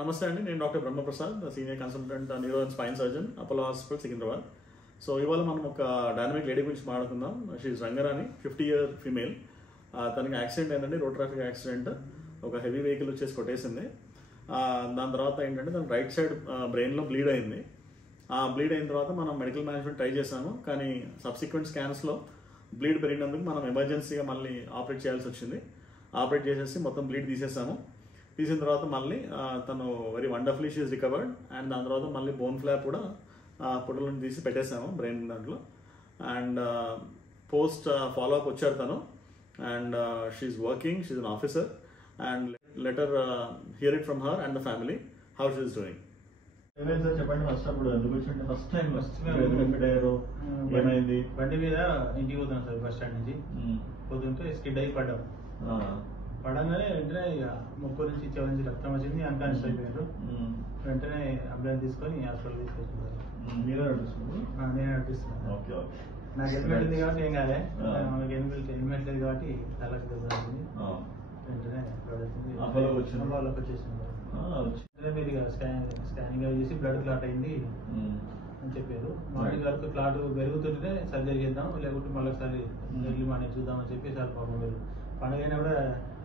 నమస్తే అండి, నేను doctor Brahmaprasad, senior consultant neuro and spine surgeon, Apollo hospital, Secunderabad. So ఇవాళ మనం ఒక డైనమిక్ లేడీ గురించి మాట్లాడుకుందాం. Shri Rangarani, 50-year female. తనకి యాక్సిడెంట్ అయిందండి, రోడ్ ట్రాఫిక్ యాక్సిడెంట్. ఒక హెవీ వెహికల్ వచ్చేసి కొట్టేసింది. దాని తర్వాత ఏంటంటే తన రైట్ సైడ్ బ్రెయిన్లో బ్లీడ్ అయింది. బ్లీడ్ అయిన తర్వాత మనం మెడికల్ మేనేజ్మెంట్ ట్రై చేసాము, కానీ సబ్సిక్వెంట్ స్కాన్స్లో బ్లీడ్ పెరిగినందుకు మనం ఎమర్జెన్సీగా మళ్ళీ ఆపరేట్ చేయాల్సి వచ్చింది. ఆపరేట్ చేసేసి మొత్తం బ్లీడ్ తీసేసాము. తీసిన తర్వాత మళ్ళీ తను very wonderfully she's recovered. And దాని తర్వాత మళ్ళీ బోన్ ఫ్లాప్ కూడా పుట్టల నుంచి తీసి పెట్టేసాము బ్రెయిన్ దాంట్లో. అండ్ పోస్ట్ ఫాలోఅప్ వచ్చారు తను. And she's working, she's an officer. And letter here it from her and the family how she is doing. Sir చెప్పండి, ఫస్ట్ అప్పుడు ఎందుకు వచ్చింటే ఫస్ట్ టైం ఏమైంది? బండి మీద ఇంటికి పోతున్నాం సార్, బస్ స్టాండ్ నుంచి పోతుంటే స్కిడ్ అయి పడ్డాం. పడంగానే వెంటనే ఇక ముక్కు నుంచి చెవి నుంచి రక్తం వచ్చింది, అన్కాన్షియస్ అయిపోయారు. వెంటనే అంబులెన్స్ తీసుకొని హాస్పిటల్ తీసుకొచ్చారు. మీరే నడుస్తుంది? నేను నడిపిస్తున్నాను. నాకు హెల్మెట్ ఉంది కాబట్టి ఏం కాలే, మనకి హెల్మెట్ లేదు కాబట్టి తలకు దెబ్బతింది. వెంటనే వాళ్ళకి వచ్చేసింది. మీరు స్కానింగ్ అవి చేసి బ్లడ్ క్లాట్ అయింది అని చెప్పారు. మార్నింగ్ వరకు క్లాట్ పెరుగుతుంటే సర్జరీ చేద్దాం, లేకుంటే మళ్ళీ ఒకసారి వెళ్ళి మనం చూద్దామని చెప్పి సార్ పాపం మీరు పండుగ అయినా కూడా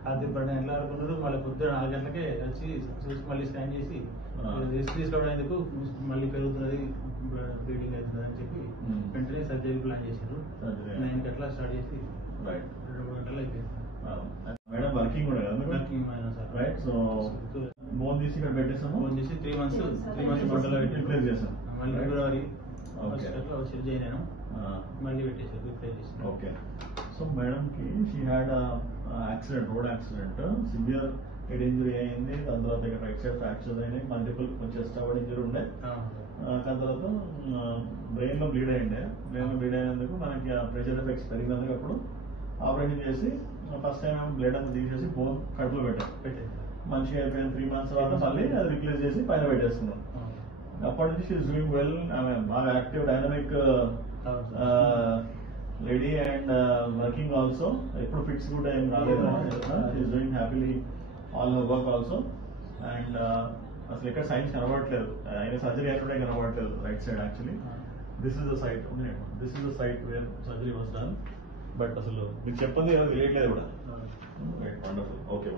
రాత్రి 12 గంటల వరకు ఉన్నారు. మళ్ళీ పొద్దున 4 గంటలకే వచ్చి చూసి మళ్ళీ స్కాన్ చేసి రిస్క్ తీసుకోవడానికి మళ్ళీ పెరుగుతున్నది, బ్లీడింగ్ అవుతుంది అని చెప్పి వెంటనే సర్జరీ ప్లాన్ చేశారు. 9 గంటల స్టార్ట్ చేసి 2-3 గంటలు అయిపోయింది. మేడం వర్కింగ్ కూడా working sir. Right. So bone తీసి ఇక్కడ పెట్టేసాము. ఫోన్ చేసి 3 months బట్టలో రిప్లేస్ చేసాం. మళ్ళీ ఫిబ్రవరి వచ్చి జాయిన్ అయినాం, మళ్ళీ పెట్టేసారు, రిప్లేస్ చేసాం. ఓకే. సో మేడంకి she had accident, road accident, severe head injury అయింది. దాని తర్వాత ఇక్కడ రైట్ సైడ్ ఫ్రాక్చర్ అయినాయి, మల్టిపుల్ చెస్ట్ అవార్డ్ ఇంజరీ ఉండే. దాని తర్వాత బ్రెయిన్ లో బ్లీడ్ అయ్యిండే. బ్రెయిన్ లో బ్లీడ్ అయినందుకు మనకి ప్రెషర్ ఎఫెక్ట్స్ పెరిగినందుకు అప్పుడు ఆపరేషన్ చేసి ఫస్ట్ టైం బ్లడ్ అంతా తీసేసి బోన్ కడుపులో పెట్టాం. మంచిగా అయిపోయిన 3 months తర్వాత మళ్ళీ అది రిప్లేస్ చేసి పైన పెట్టేసుకున్నాం. అప్పటి నుంచి షీఈస్ డూయింగ్ వెల్. ఆమె బాగా active, dynamic lady and working also. ఎప్పుడు ఫిట్స్ కూడా ఏం రాలేదు. She's doing happily all her work also. And అసలు ఎక్కడ సైన్స్ కనబడట్లేదు, ఆయన సర్జరీ ఎక్కడే కనబడట్లేదు right side. Actually this is the site where surgery was done. But అసలు మీకు చెప్పండి తెలియట్లేదు కూడా. వండర్ఫుల్. ఓకే.